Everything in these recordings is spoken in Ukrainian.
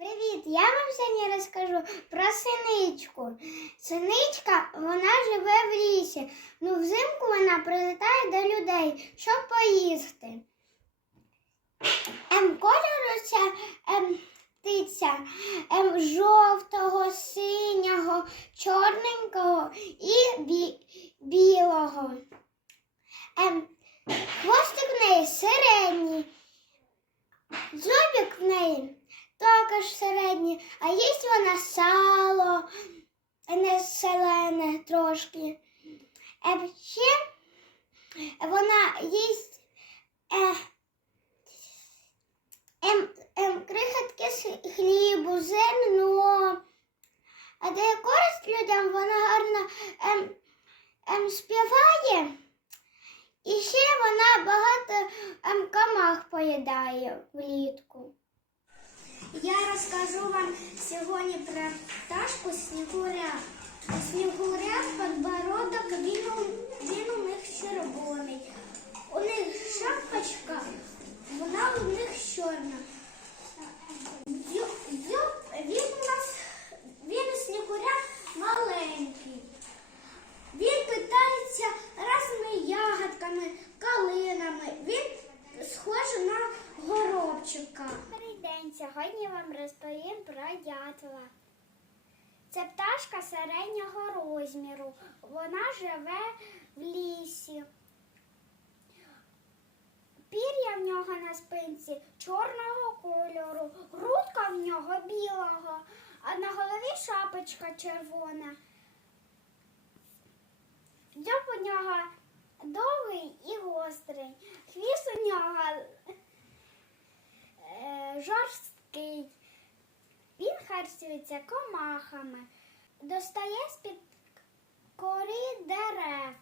Привіт! Я вам сьогодні розкажу про синичку. Синичка вона живе в лісі. Ну, взимку вона прилітає до людей, щоб поїсти. Ем, кольору ця ем, птиця ем, жовтого, синього, чорненького і бі- білого. Ем, хвостик в неї середній, дзьобик в неї також середній, а їсть вона сало, не зелене трошки. Е, ще вона їсть е, ем, ем, крихітки з хлібу, зерно. А де користь людям вона гарно ем, ем, співає. І ще вона багато ем, комах поїдає влітку. Я розкажу вам сьогодні про пташку Снігуря. Снігуря подбородок, він у, він у них червоний. У них шапочка, вона у них чорна. Дзьо- дзьо- Він у нас, він у Снігуря маленький. Він питається разними ягодками, калинами. Він схожий на горобчика. Добрий день. Сьогодні вам розповім про дятла. Це пташка середнього розміру. Вона живе в лісі. Пір'я в нього на спинці чорного кольору, грудка в нього білого, а на голові шапочка червона. Дзьоб у нього довгий і гострий. Хвіст у нього е, жорсткий. Він харчується комахами, достає з-під корі дерев.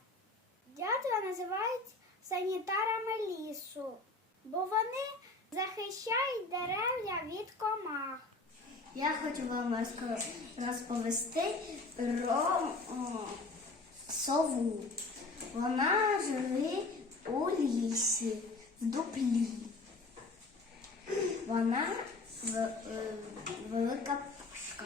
Дятла називають санітарами лісу, бо вони захищають дерев'я від комах. Я хочу вам розповісти про сову. Вона живе у лісі, в дуплі. Вона велика пушка.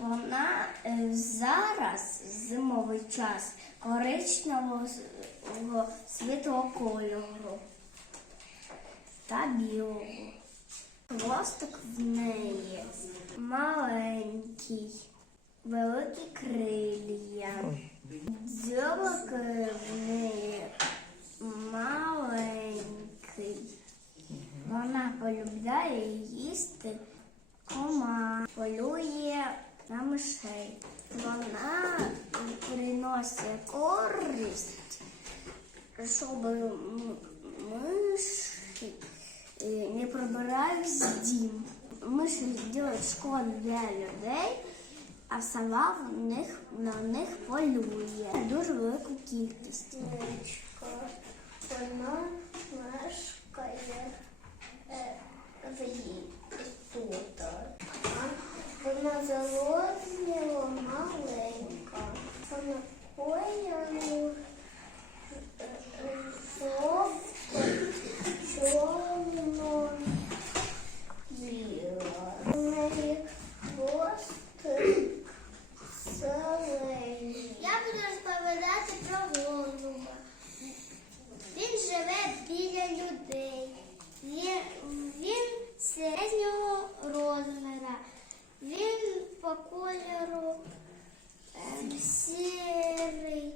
Вона е, зараз зимовий час коричневого світлого кольору та білого. Хвостик в неї маленький, великі крилля. Дзьобок в неї маленький. Вона полюбляє їсти кома, полює на мишей. Вона приносить користь, щоб миші е, не прибирають з дім. Миші роблять шкоду для людей, а сова в них, на них полює. Дуже велику кількість. Вона мешкає тут. Вона залозніла маленька. Вона кольору е, е, жовто, чорно, біла. У неї хвостик зелений. Я буду розповідати про голуба. Він живе біля людей. Він, він середнього розміра. Він по кольору ем, сірий.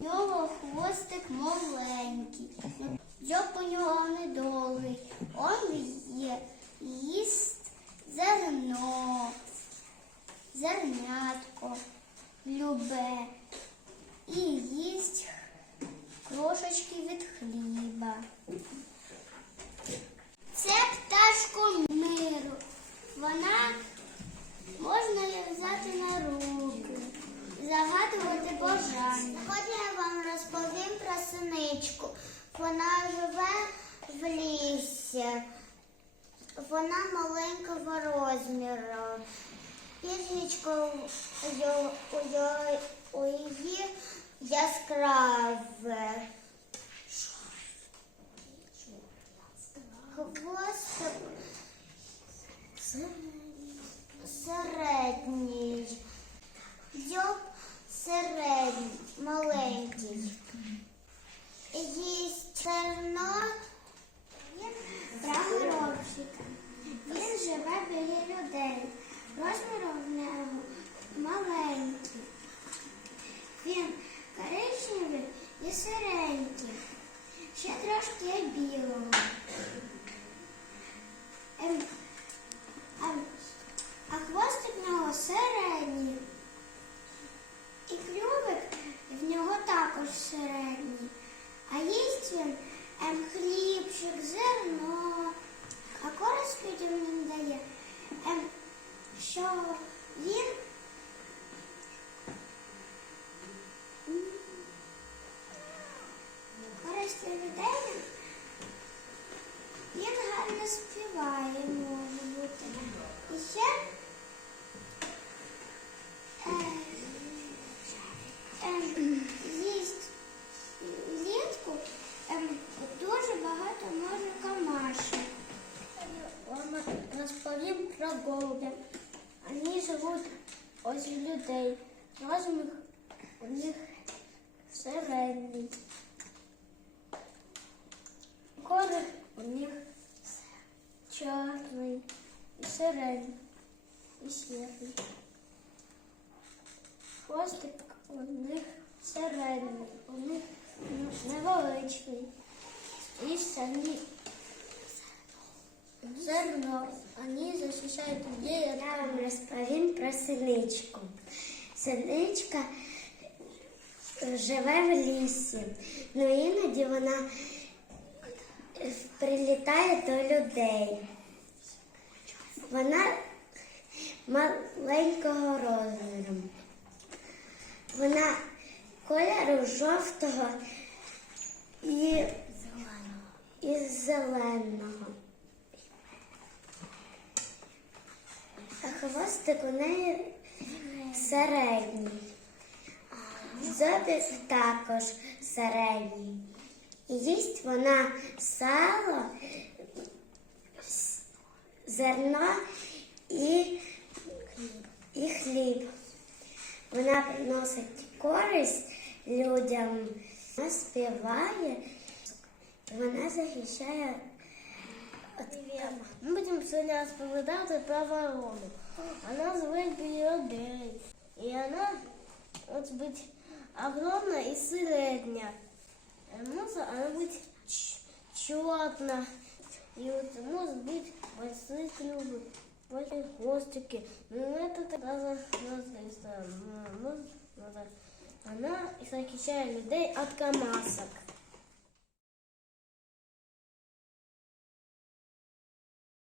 У нього хвостик маленький. Дзьоб у нього недовгий. Он є, їсть зерно, зернятко, любе і їсть крошечки від хліба. Це пташко миру. Вона можна її на руки, загадувати бажання. Сьогодні я вам розповім про синичку. Вона живе в лісі, вона маленького розміру. Під річкою у її яскраве. Хвостик середній, Йоб середній, маленький. Яскраве. Хвостик трошки білого. Ем, ем, а хвостик в нього середній. І клювик в нього також середній. А їсть він ем, хлібчик, зерно. А користь людям він дає, ем, що він Гарно співає, може бути. І ще е, е, ем, дуже багато може камашек. Вам розповім про голубя. Вони живуть ось у людей. Розмір у них середній. Колір у них чорний, і і сірий. Хвостик у них середній, у них невеличкий. І самі зерно. Вони захищають людей. Я вам розповім про синичку. Синичка живе в лісі, але іноді вона прилітає до людей. Вона маленького розміру. Вона кольору жовтого і, і зеленого. А хвостик у неї середній. Зобик також середній. І їсть вона сало, зерно і, і хліб. Вона приносить користь людям, вона співає, вона захищає Ми будемо сьогодні розповідати про ворону. Вона звуть людей. І вона може бути огромна і середня. Може вона бути чорна. І от може бути хвостики. Ну это даже Она захищає людей от камасок.